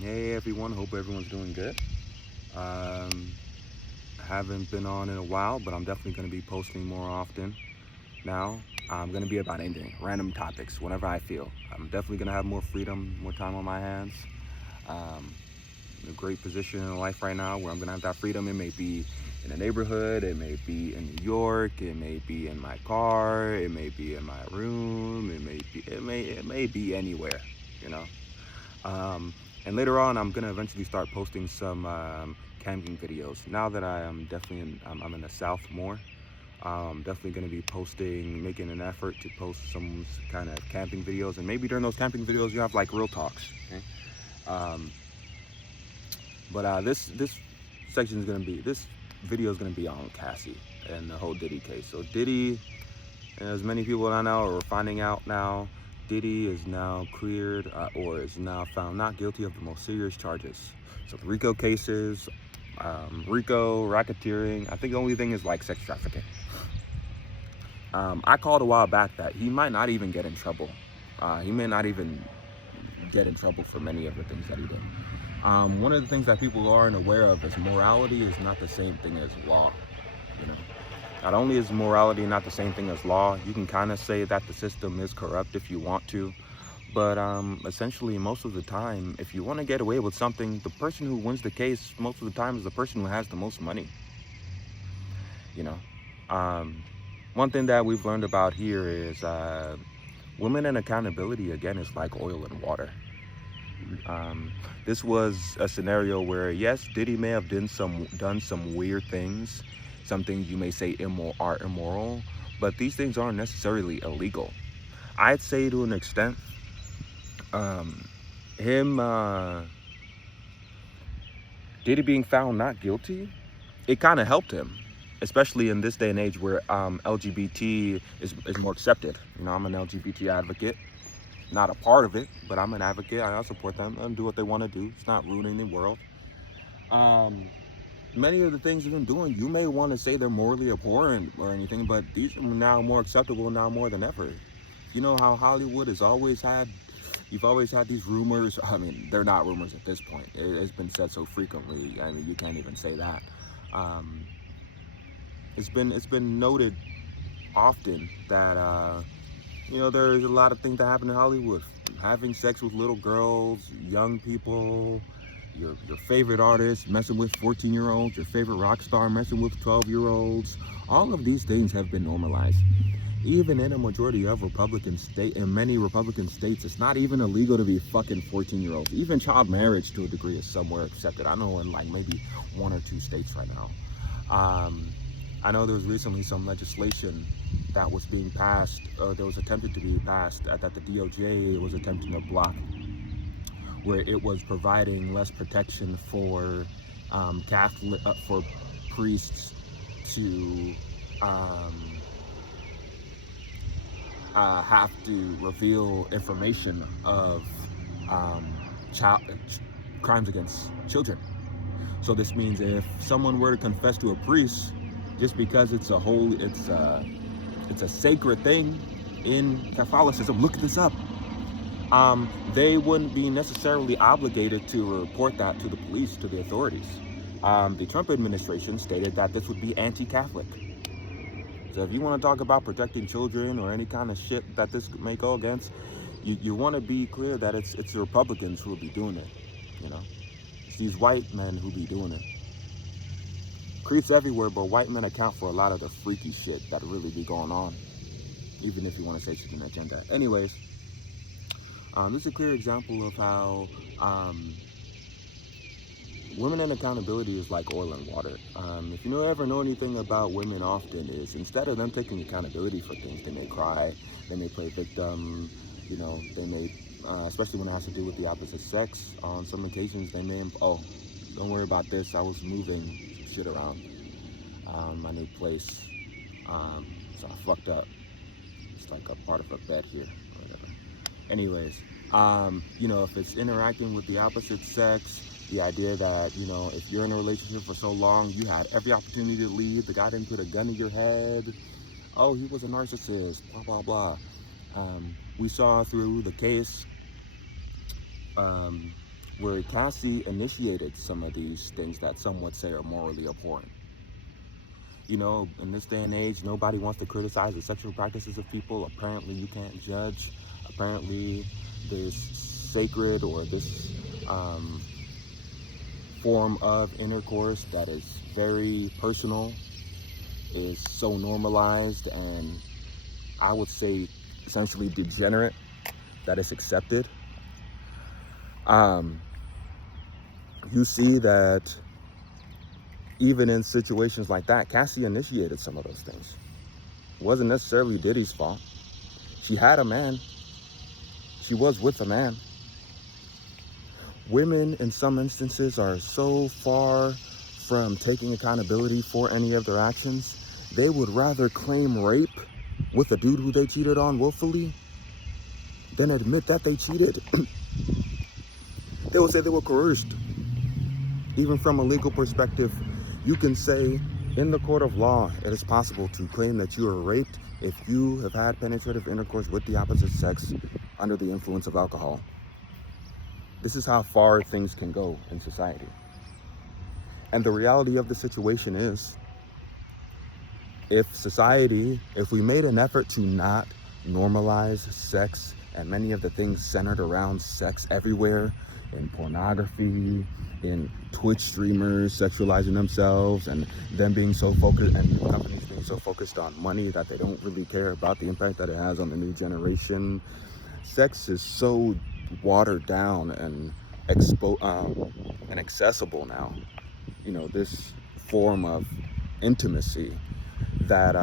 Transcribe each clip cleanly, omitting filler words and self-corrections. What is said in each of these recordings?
Hey everyone, hope everyone's doing good. Um, haven't been on in a while, but I'm definitely going to be posting more often now. I'm going to be about anything, random topics, whenever I feel. I'm definitely going to have more freedom, more time on my hands. Um, in a great position in life right now where I'm going to have that freedom. It may be in a neighborhood, it may be in New York, it may be in my car, it may be in my room, it may be anywhere, you know. Um, and later on, I'm gonna eventually start posting some camping videos. Now that I am definitely I'm in the South more. I'm definitely gonna be posting, making an effort to post some kind of camping videos, and maybe during those camping videos you have like real talks. Okay? Um, but this section is gonna be this video is gonna be on Cassie and the whole Diddy case. So Diddy, as many people I know are finding out now, Diddy is now cleared or is now found not guilty of the most serious charges. So the RICO cases, RICO, racketeering. I think the only thing is like sex trafficking. I called a while back that he might not even get in trouble. He may not even get in trouble for many of the things that he did. One of the things that people aren't aware of is morality is not the same thing as law. You know, not only is morality not the same thing as law, you can kind of say that the system is corrupt if you want to. But essentially, most of the time, if you want to get away with something, the person who wins the case most of the time is the person who has the most money. You know, um, one thing that we've learned about here is women and accountability again is like oil and water. Um, this was a scenario where yes, Diddy may have done some weird things, some things you may say are immoral, but these things aren't necessarily illegal. I'd say to an extent, um, him Diddy being found not guilty, it kind of helped him, especially in this day and age where LGBT is more accepted. You know, I'm an LGBT advocate, not a part of it, but I'm an advocate. I support them and do what they want to do. It's not ruining the world. Um, Many of the things you've been doing, you may want to say they're morally abhorrent or anything, but these are now more acceptable now more than ever. You know how Hollywood has always had, you've always had these rumors. I mean, they're not rumors at this point. It's been said so frequently. I mean, you can't even say that. Um, it's been noted often that there's a lot of things that happen in Hollywood. Having sex with little girls, young people, your favorite artist messing with 14-year-olds, your favorite rock star messing with 12-year-olds. All of these things have been normalized. Even in a majority of Republican state, in many Republican states, it's not even illegal to be fucking 14-year-olds. Even child marriage to a degree is somewhere accepted. I know in like maybe one or two states right now. Um, I know there was recently some legislation that was being passed, that was attempted to be passed, that the DOJ was attempting to block, where it was providing less protection for Catholic, for priests to um, have to reveal information of um, child crimes against children. So this means if someone were to confess to a priest, just because it's a sacred thing in Catholicism. Look this up. They wouldn't be necessarily obligated to report that to the police, to the authorities. The Trump administration stated that this would be anti-Catholic. So if you want to talk about protecting children or any kind of shit that this may go against, you want to be clear that it's the Republicans who will be doing it. You know, it's these white men who be doing it. Creeps everywhere, but white men account for a lot of the freaky shit that really be going on, even if you want to say it's an agenda. Anyways, this is a clear example of how women and accountability is like oil and water. If you ever know anything about women often is instead of them taking accountability for things, they may cry, they may play victim, they may, especially when it has to do with the opposite sex, on some occasions they may, oh, don't worry about this, I was moving some shit around, my new place, so I fucked up. It's like a part of a bed here, or whatever. Anyways, if it's interacting with the opposite sex, the idea that, if you're in a relationship for so long, you had every opportunity to leave, the guy didn't put a gun in your head, oh, he was a narcissist, blah, blah, blah. We saw through the case, where Cassie initiated some of these things that some would say are morally abhorrent. You know, in this day and age, nobody wants to criticize the sexual practices of people. Apparently, you can't judge. Apparently, this sacred or this form of intercourse that is very personal is so normalized and I would say essentially degenerate that it's accepted. You see that even in situations like that, Cassie initiated some of those things. It wasn't necessarily Diddy's fault. She had a man. She was with a man. Women, in some instances, are so far from taking accountability for any of their actions, they would rather claim rape with a dude who they cheated on willfully than admit that they cheated. They would say they were coerced. Even from a legal perspective, you can say in the court of law, it is possible to claim that you were raped if you have had penetrative intercourse with the opposite sex under the influence of alcohol. This is how far things can go in society. And the reality of the situation is, if we made an effort to not normalize sex and many of the things centered around sex everywhere, in pornography, in Twitch streamers sexualizing themselves, and them being so focused, and companies being so focused on money that they don't really care about the impact that it has on the new generation. Sex is so watered down and accessible now. You know, this form of intimacy that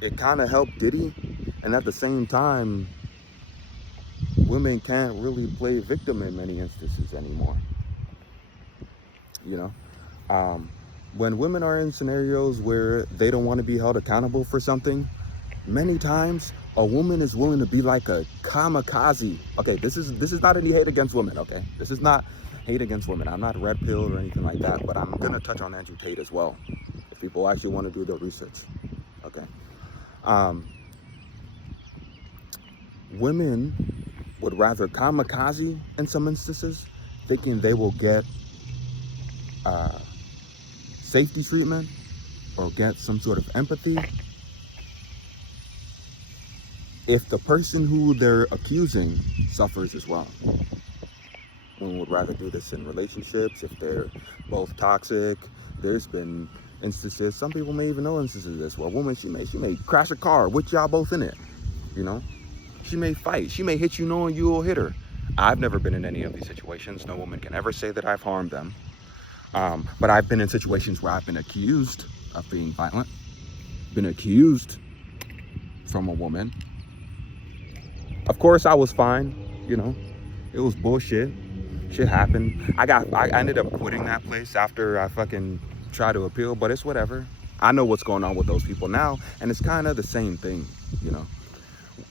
it kind of helped Diddy, and at the same time, women can't really play victim in many instances anymore. You know, when women are in scenarios where they don't want to be held accountable for something, many times a woman is willing to be like a kamikaze. Okay, this is not any hate against women. Okay, this is not hate against women. I'm not red pilled or anything like that, but I'm gonna touch on Andrew Tate as well, if people actually want to do their research. Okay, women would rather kamikaze in some instances, thinking they will get safety treatment or get some sort of empathy, if the person who they're accusing suffers as well. Women would rather do this in relationships if they're both toxic. There's been instances, some people may even know instances of this, where a woman, she may crash a car with y'all both in it, you know? She may fight, she may hit you knowing you will hit her. I've never been in any of these situations. No woman can ever say that I've harmed them. But I've been in situations where I've been accused of being violent, been accused from a woman. Of course, I was fine, you know, it was bullshit. Shit happened. I ended up quitting that place after I fucking tried to appeal, but it's whatever. I know what's going on with those people now, and it's kind of the same thing, you know.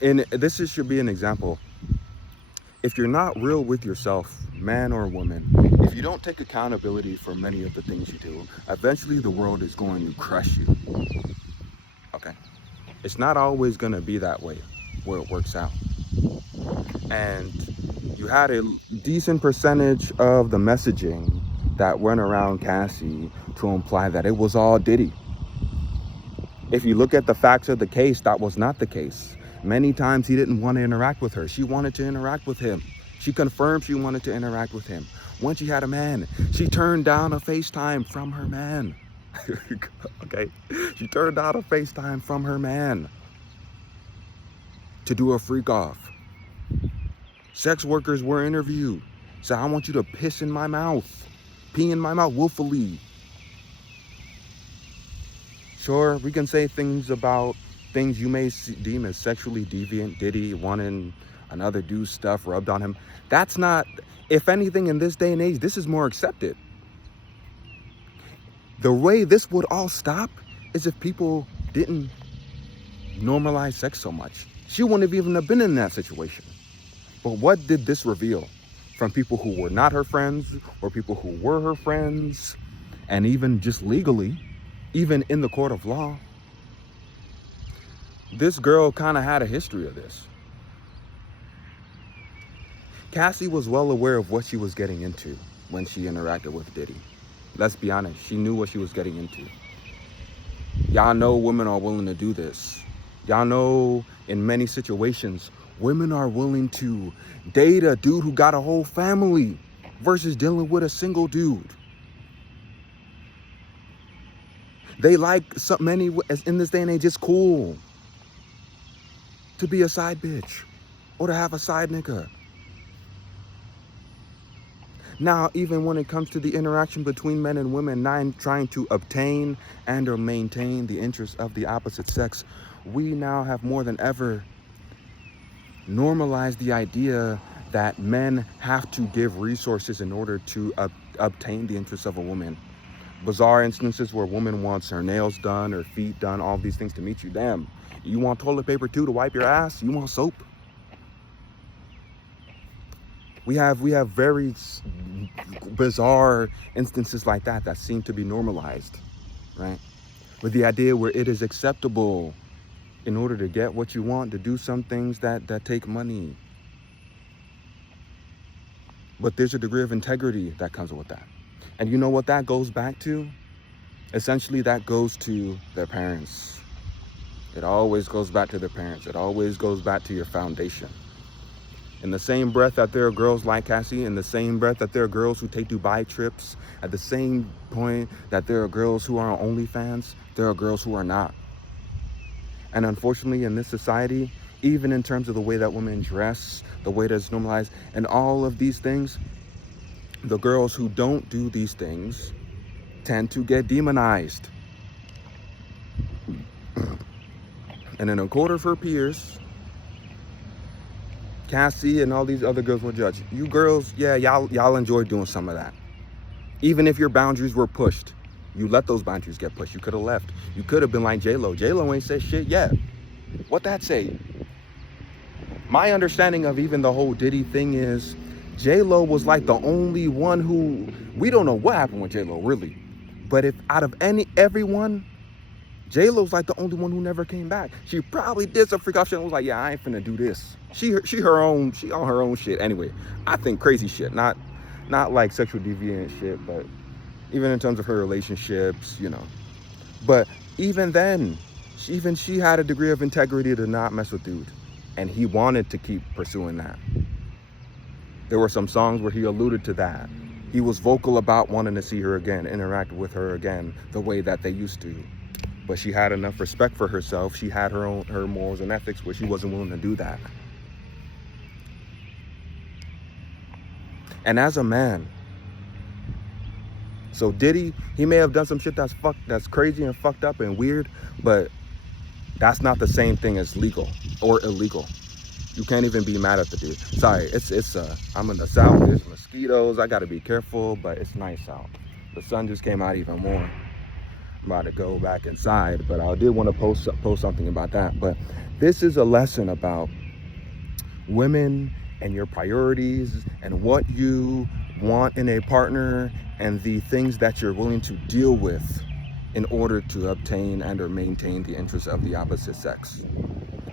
And this should be an example. If you're not real with yourself, man or woman, if you don't take accountability for many of the things you do, eventually the world is going to crush you. Okay? It's not always going to be that way where it works out. And you had a decent percentage of the messaging that went around Cassie to imply that it was all Diddy. If you look at the facts of the case, that was not the case. Many times he didn't want to interact with her. She wanted to interact with him. She confirmed she wanted to interact with him. When she had a man, she turned down a FaceTime from her man. Okay? She turned down a FaceTime from her man to do a freak off. Sex workers were interviewed. Said, I want you to piss in my mouth. Pee in my mouth willfully. Sure, we can say things about things you may deem as sexually deviant. Diddy wanting another dude's stuff rubbed on him. That's not, if anything in this day and age, this is more accepted. The way this would all stop is if people didn't normalize sex so much. She wouldn't have even been in that situation. But what did this reveal from people who were not her friends or people who were her friends, and even just legally, even in the court of law? This girl kind of had a history of this. Cassie was well aware of what she was getting into when she interacted with Diddy. Let's be honest, she knew what she was getting into. Y'all know women are willing to do this. Y'all know in many situations, women are willing to date a dude who got a whole family versus dealing with a single dude. They like many, in this day and age, it's cool to be a side bitch or to have a side nigga. Now, even when it comes to the interaction between men and women, not trying to obtain and or maintain the interests of the opposite sex, we now have more than ever normalized the idea that men have to give resources in order to obtain the interests of a woman. Bizarre instances where a woman wants her nails done, her feet done, all these things to meet you. Damn, you want toilet paper too to wipe your ass? You want soap? We have very bizarre instances like that seem to be normalized, right? With the idea where it is acceptable in order to get what you want to do some things that take money. But there's a degree of integrity that comes with that. And you know what that goes back to? Essentially, that goes to their parents. It always goes back to their parents. It always goes back to your foundation. In the same breath that there are girls like Cassie, in the same breath that there are girls who take Dubai trips, at the same point that there are girls who are on OnlyFans, there are girls who are not. And unfortunately, in this society, even in terms of the way that women dress, the way that's normalized, and all of these things, the girls who don't do these things tend to get demonized. And in a court of her peers, Cassie and all these other girls will judge. You girls, yeah, y'all enjoy doing some of that. Even if your boundaries were pushed, you let those boundaries get pushed. You could have left. You could have been like J-Lo. J-Lo ain't said shit yet. What that say? My understanding of even the whole Diddy thing is J-Lo was like the only one who, we don't know what happened with J-Lo really. But if out of everyone, J-Lo's like the only one who never came back. She probably did some freak off shit and was like, yeah, I ain't finna do this. She on her own shit anyway. I think crazy shit, not like sexual deviant shit, but even in terms of her relationships, you know. But even then, she had a degree of integrity to not mess with dude. And he wanted to keep pursuing that. There were some songs where he alluded to that. He was vocal about wanting to see her again, interact with her again, the way that they used to. But she had enough respect for herself. She had her morals and ethics where she wasn't willing to do that. And as a man, so Diddy, he may have done some shit that's crazy and fucked up and weird, but that's not the same thing as legal or illegal. You can't even be mad at the dude. Sorry, I'm in the South, there's mosquitoes, I gotta be careful, but it's nice out. The sun just came out even more. I'm about to go back inside, but I did want to post something about that. But this is a lesson about women and your priorities and what you want in a partner and the things that you're willing to deal with in order to obtain and or maintain the interests of the opposite sex.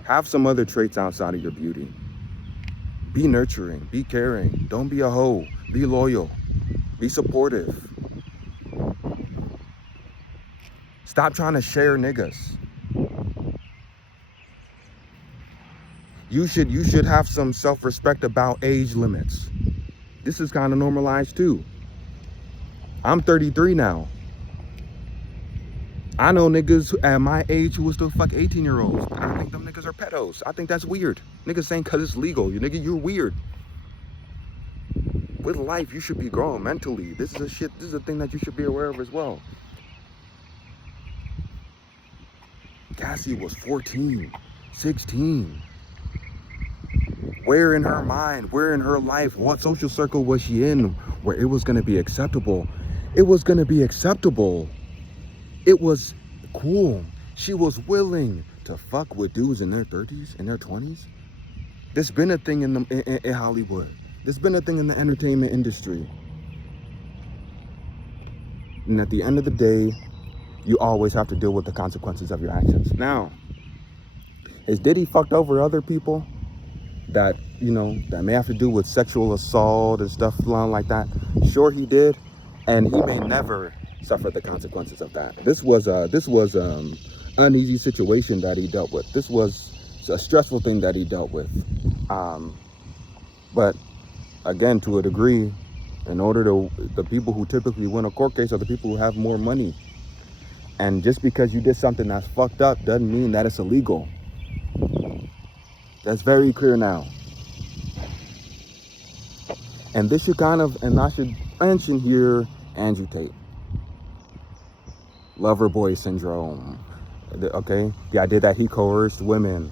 Have some other traits outside of your beauty. Be nurturing, be caring, don't be a hoe, be loyal, be supportive. Stop trying to share niggas. You should have some self-respect about age limits. This is kind of normalized too. I'm 33 now. I know niggas at my age who will still fuck 18-year-olds. I think them niggas are pedos. I think that's weird. Niggas saying cause it's legal. You're weird. With life, you should be growing mentally. This is a thing that you should be aware of as well. Cassie was 14, 16. Where in her mind, where in her life, what social circle was she in where it was gonna be acceptable? It was gonna be acceptable. It was cool. She was willing to fuck with dudes in their 30s, in their 20s. There's been a thing in Hollywood. There's been a thing in the entertainment industry. And at the end of the day, you always have to deal with the consequences of your actions. Now, has Diddy fucked over other people? that, that may have to do with sexual assault and stuff like that. Sure, he did, and he may never suffer the consequences of that. This was uneasy situation that he dealt with. This was a stressful thing that he dealt with. But again, to a degree, the people who typically win a court case are the people who have more money. And just because you did something that's fucked up doesn't mean that it's illegal. That's very clear now. And I should mention here Andrew Tate. Lover boy syndrome. Okay? The idea that he coerced women.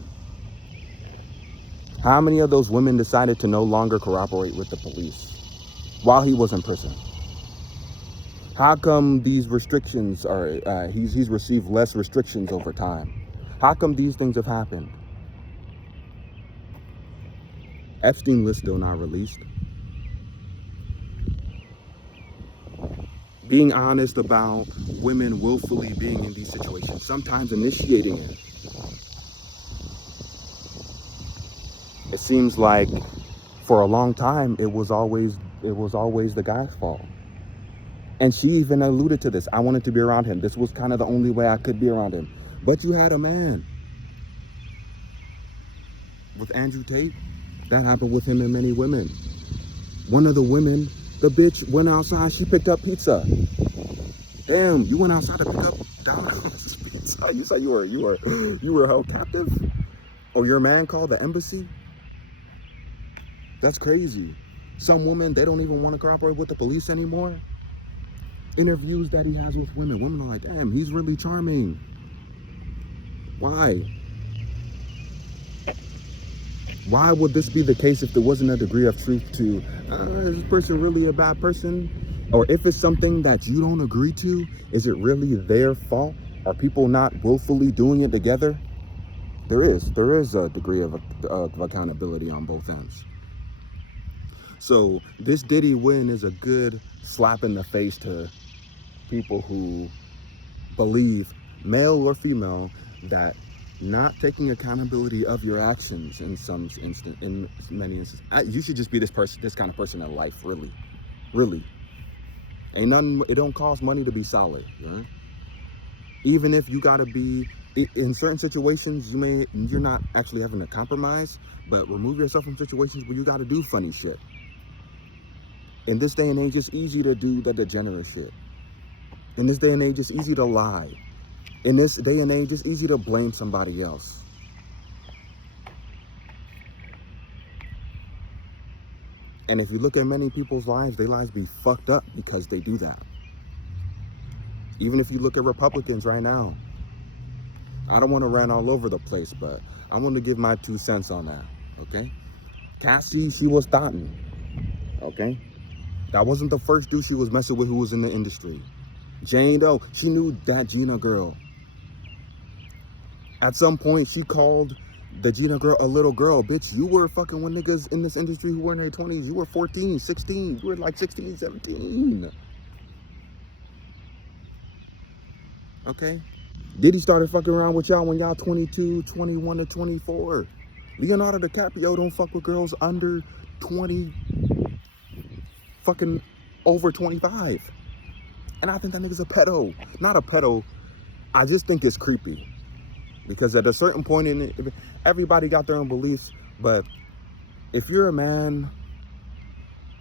How many of those women decided to no longer cooperate with the police while he was in prison? How come these restrictions he's received less restrictions over time? How come these things have happened? Epstein list still not released. Being honest about women willfully being in these situations, sometimes initiating it. It seems like for a long time it was always the guy's fault. And she even alluded to this. I wanted to be around him. This was kind of the only way I could be around him. But you had a man. With Andrew Tate, that happened with him and many women. One of the women, the bitch went outside, she picked up pizza. Damn, you went outside to pick up Domino's pizza. You said you were held captive? Or your man called the embassy? That's crazy. Some women, they don't even want to cooperate with the police anymore. Interviews that he has with women are like, damn, he's really charming. Why? Why would this be the case if there wasn't a degree of truth to, is this person really a bad person? Or if it's something that you don't agree to, is it really their fault? Are people not willfully doing it together? There is a degree of accountability on both ends. So this Diddy win is a good slap in the face to people who believe, male or female, that not taking accountability of your actions in many instances, you should just be this kind of person in life, really. Ain't nothing. It don't cost money to be solid, right? Even if you gotta be in certain situations, you're not actually having to compromise, but remove yourself from situations where you gotta do funny shit. In this day and age, it's easy to do the degenerate shit. In this day and age, it's easy to lie. In this day and age, it's easy to blame somebody else. And if you look at many people's lives, their lives be fucked up because they do that. Even if you look at Republicans right now, I don't want to rant all over the place, but I want to give my 2 cents on that, okay? Cassie, she was thotting, okay? That wasn't the first dude she was messing with who was in the industry. Jane Doe, she knew that Gina girl. At some point, she called the Gina girl a little girl. Bitch, you were fucking with niggas in this industry who were in their 20s. You were 14, 16. You were like 16, 17. Okay? Diddy started fucking around with y'all when y'all 22, 21 to 24. Leonardo DiCaprio don't fuck with girls under 20, fucking over 25. And I think that nigga's a pedo. Not a pedo. I just think it's creepy. Because at a certain point in it, everybody got their own beliefs. But if you're a man,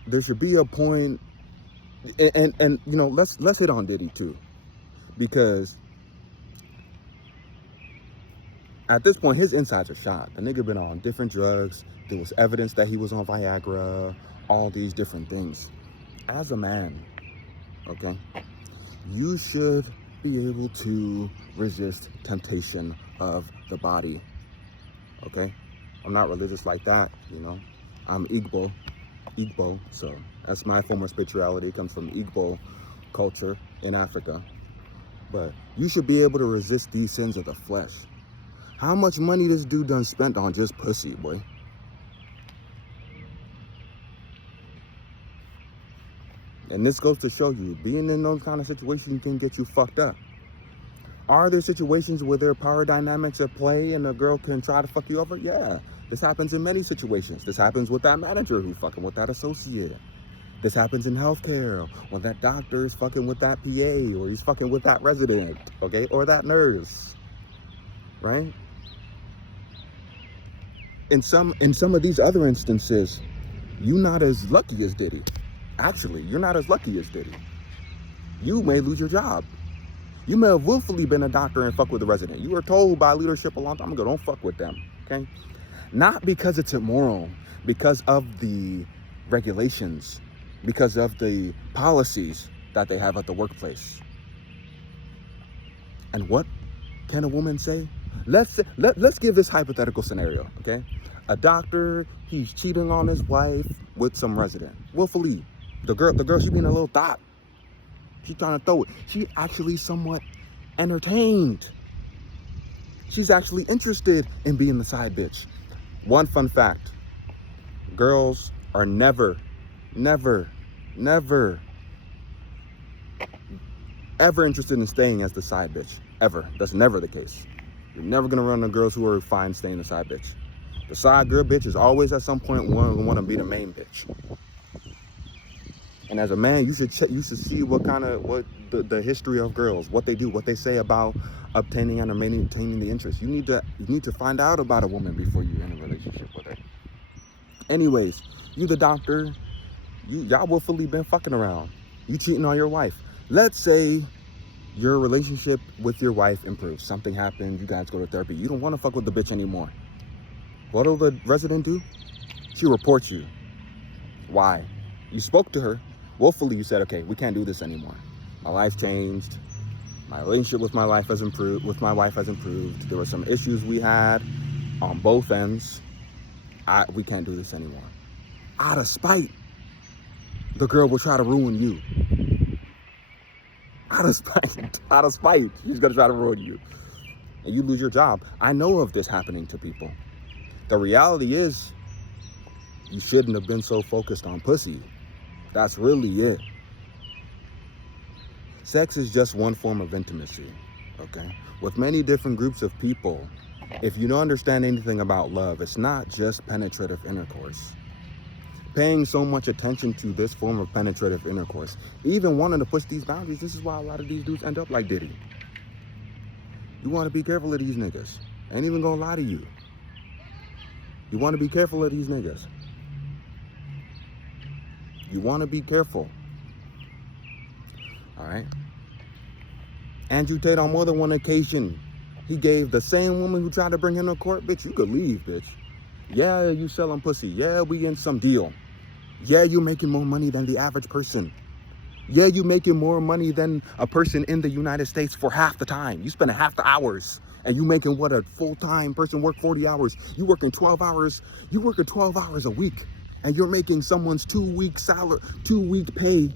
there should be a point. And you know, let's hit on Diddy too. Because at this point, his insides are shot. The nigga been on different drugs. There was evidence that he was on Viagra. All these different things. As a man, okay, you should be able to resist temptation of the body, okay? I'm not religious like that, you know. I'm Igbo, so that's my form of spirituality. It comes from Igbo culture in Africa. But you should be able to resist these sins of the flesh. How much money this dude done spent on just pussy, boy? And this goes to show you, being in those kind of situations can get you fucked up. Are there situations where there are power dynamics at play and a girl can try to fuck you over? Yeah. This happens in many situations. This happens with that manager who's fucking with that associate. This happens in healthcare, when that doctor is fucking with that PA, or he's fucking with that resident, okay, or that nurse, right? In some of these other instances, you're not as lucky as Diddy. Actually, you're not as lucky as Diddy. You may lose your job. You may have willfully been a doctor and fuck with the resident. You were told by leadership a long time ago, don't fuck with them, okay? Not because it's immoral, because of the regulations, because of the policies that they have at the workplace. And what can a woman say? Let's give this hypothetical scenario, okay? A doctor, he's cheating on his wife with some resident, willfully. The girl, she being a little thought. She's trying to throw it. She actually somewhat entertained. She's actually interested in being the side bitch. One fun fact: girls are never ever interested in staying as the side bitch. Ever. That's never the case. You're never gonna run into girls who are fine staying the side bitch. The side girl bitch is always at some point want to be the main bitch. And as a man, you should see what the history of girls, what they do, what they say about obtaining and maintaining the interest. You need to find out about a woman before you're in a relationship with her. Anyways, you the doctor, y'all willfully been fucking around. You cheating on your wife. Let's say your relationship with your wife improves. Something happened, you guys go to therapy. You don't want to fuck with the bitch anymore. What'll the resident do? She reports you. Why? You spoke to her. Willfully, you said, okay, we can't do this anymore. My life changed. My relationship with my wife has improved. There were some issues we had on both ends. We can't do this anymore. Out of spite, the girl will try to ruin you. Out of spite, she's gonna try to ruin you. And you lose your job. I know of this happening to people. The reality is, you shouldn't have been so focused on pussy. That's really it. Sex is just one form of intimacy, okay? With many different groups of people, if you don't understand anything about love, it's not just penetrative intercourse. Paying so much attention to this form of penetrative intercourse, even wanting to push these boundaries, this is why a lot of these dudes end up like Diddy. You want to be careful of these niggas. I ain't even gonna lie to you. You want to be careful of these niggas. You want to be careful. All right? Andrew Tate, on more than one occasion, he gave the same woman who tried to bring him to court, bitch, you could leave, bitch. Yeah, you selling pussy. Yeah, we in some deal. Yeah, you making more money than the average person. Yeah, you making more money than a person in the United States for half the time. You spending half the hours. And you making what a full-time person work 40 hours. You working 12 hours. You working 12 hours a week. And you're making someone's 2-week salary, 2-week pay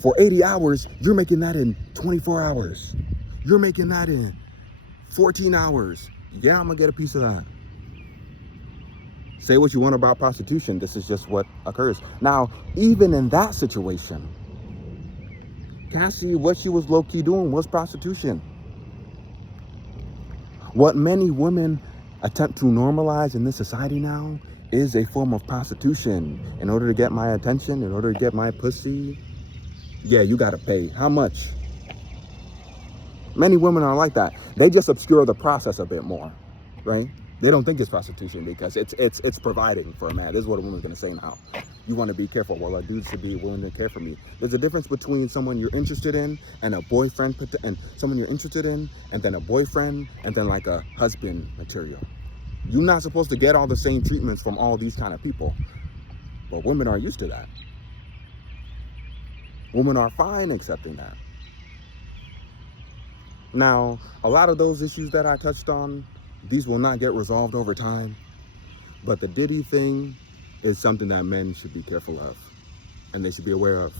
for 80 hours. You're making that in 24 hours. You're making that in 14 hours. Yeah, I'm gonna get a piece of that. Say what you want about prostitution. This is just what occurs. Now, even in that situation, Cassie, what she was low-key doing was prostitution. What many women attempt to normalize in this society now is a form of prostitution. In order to get my attention, in order to get my pussy, yeah, you gotta pay. How much? Many women are like that. They just obscure the process a bit more, right? They don't think it's prostitution because it's providing for a man. This is what a woman's gonna say now. You want to be careful. Well, a dude should be willing to care for me. There's a difference between someone you're interested in and a boyfriend, and someone you're interested in, and then a boyfriend, and then like a husband material. You're not supposed to get all the same treatments from all these kind of people. But women are used to that. Women are fine accepting that. Now, a lot of those issues that I touched on, these will not get resolved over time. But the Diddy thing is something that men should be careful of. And they should be aware of.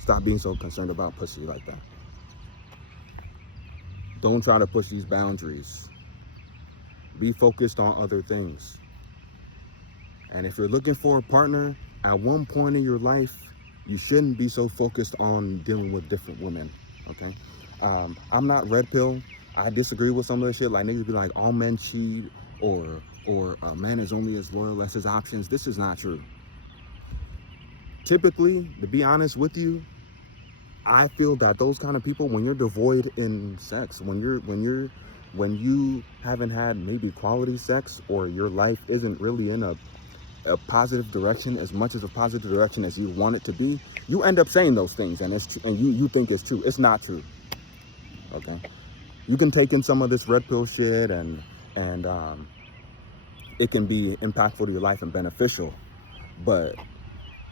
Stop being so concerned about pussy like that. Don't try to push these boundaries. Be focused on other things. And if you're looking for a partner, at one point in your life, you shouldn't be so focused on dealing with different women, okay? I'm not red pill. I disagree with some of the shit. Like, niggas be like, all men cheat or a man is only as loyal as his options. This is not true. Typically, to be honest with you, I feel that those kind of people, when you're devoid in sex, when you haven't had maybe quality sex, or your life isn't really in a positive direction, as much as a positive direction as you want it to be, you end up saying those things, and you think it's true. It's not true. Okay, you can take in some of this red pill shit, and it can be impactful to your life and beneficial, but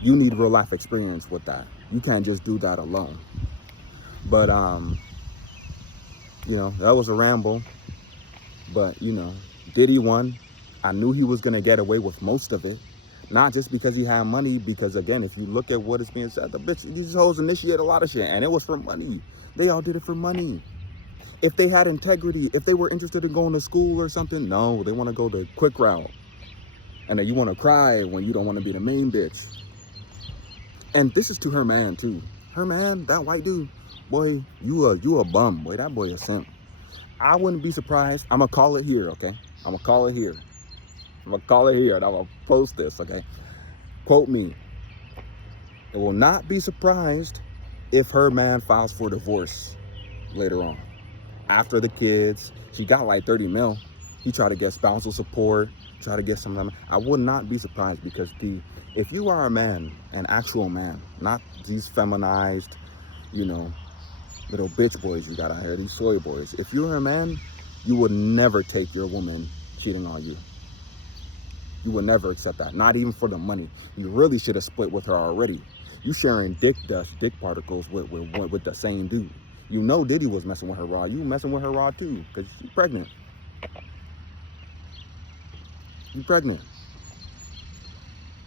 you need real life experience with that. You can't just do that alone. But that was a ramble. But Diddy won. I knew he was gonna get away with most of it, not just because he had money. Because again, if you look at what is being said, these hoes initiate a lot of shit, and it was for money. They all did it for money. If they had integrity, if they were interested in going to school or something, no, they want to go the quick route, and then you want to cry when you don't want to be the main bitch. And this is to her man too. Her man, that white dude, boy, you a bum, boy. That boy a simp. I wouldn't be surprised. I'm gonna call it here, okay? I'm gonna call it here, and I'm gonna post this, okay? Quote me. It will not be surprised if her man files for divorce later on. After the kids, she got like 30 mil. He tried to get spousal support, try to get some. I would not be surprised, because if you are a man, an actual man, not these feminized, little bitch boys you got out here, these soy boys. If you're a man, you would never take your woman cheating on you. You would never accept that, not even for the money. You really should have split with her already. You sharing dick dust, dick particles with the same dude. You know Diddy was messing with her raw. You messing with her raw too, because she's pregnant. You pregnant.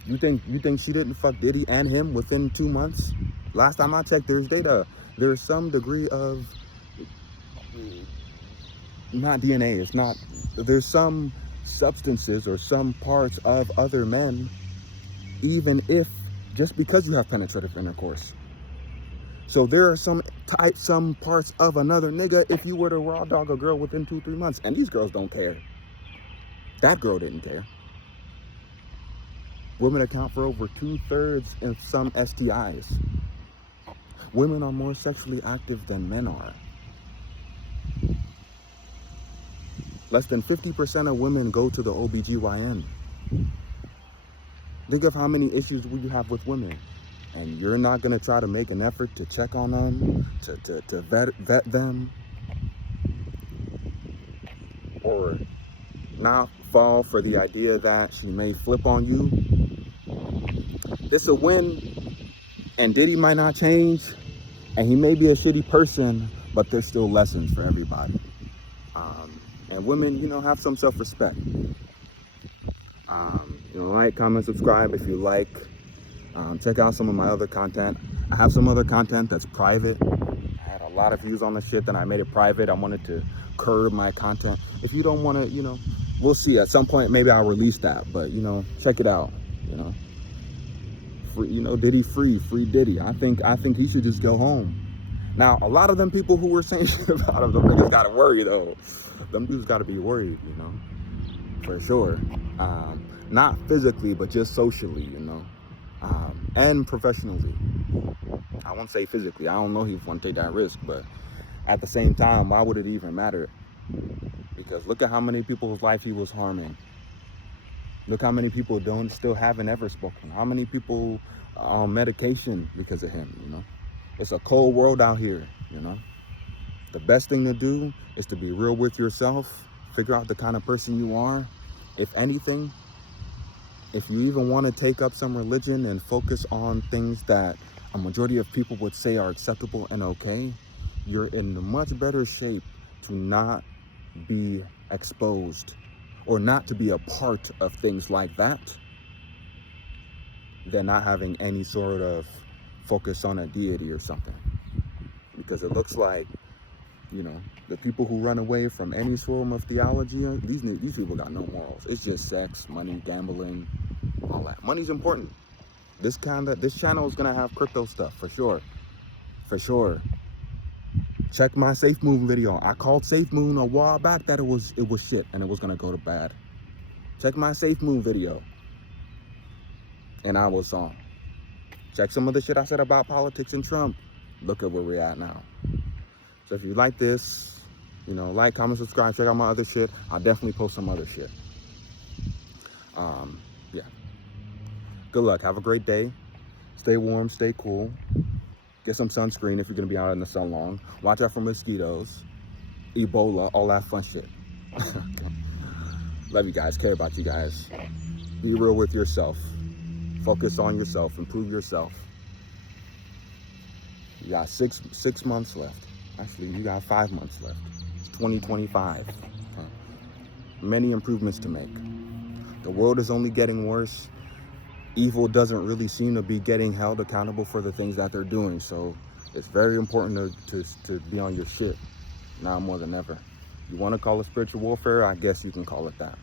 You think she didn't fuck Diddy and him within 2 months? Last time I checked, there's data. There's some degree of, not DNA, it's not, there's some substances or some parts of other men, even if, just because you have penetrative intercourse. So there are some parts of another nigga if you were to raw dog a girl within 2-3 months. And these girls don't care. That girl didn't care. Women account for over 2/3 in some STIs. Women are more sexually active than men are. Less than 50% of women go to the OBGYN. Think of how many issues we have with women. And you're not going to try to make an effort to check on them, to vet them, or not fall for the idea that she may flip on you. It's a win, and Diddy might not change, and he may be a shitty person, but there's still lessons for everybody. And women, have some self-respect. Like, comment, subscribe if you like. Check out some of my other content. I have some other content that's private. I had a lot of views on the shit, then I made it private. I wanted to curb my content. If you don't want to, we'll see. At some point, maybe I'll release that. But, check it out. Free, Diddy free Diddy. I think he should just go home. Now, a lot of them people who were saying shit about him, them niggas gotta worry though. Them dudes gotta be worried, for sure. Not physically, but just socially, and professionally. I won't say physically. I don't know if he want to take that risk, but at the same time, why would it even matter? Because look at how many people's life he was harming. Look how many people still haven't ever spoken. How many people are on medication because of him, It's a cold world out here, The best thing to do is to be real with yourself. Figure out the kind of person you are. If anything, if you even want to take up some religion and focus on things that a majority of people would say are acceptable and okay, you're in a much better shape to not be exposed or not to be a part of things like that than not having any sort of focus on a deity or something. Because it looks like, the people who run away from any form of theology, these people got no morals. It's just sex, money, gambling, all that. Money's important. This channel is gonna have crypto stuff for sure. Check my Safe Moon video. I called Safe Moon a while back that it was shit and it was gonna go to bad. Check my Safe Moon video. And I was on. Check some of the shit I said about politics and Trump. Look at where we're at now. So if you like this, you know, like, comment, subscribe, check out my other shit. I'll definitely post some other shit. Yeah. Good luck. Have a great day. Stay warm, stay cool. Get some sunscreen if you're gonna be out in the sun long. Watch out for mosquitoes, Ebola, all that fun shit. Love you guys, care about you guys. Be real with yourself. Focus on yourself, improve yourself. You got six months left. Actually, you got 5 months left. It's 2025. Okay. Many improvements to make. The world is only getting worse. Evil doesn't really seem to be getting held accountable for the things that they're doing. So it's very important to be on your shit now more than ever. You want to call it spiritual warfare? I guess you can call it that.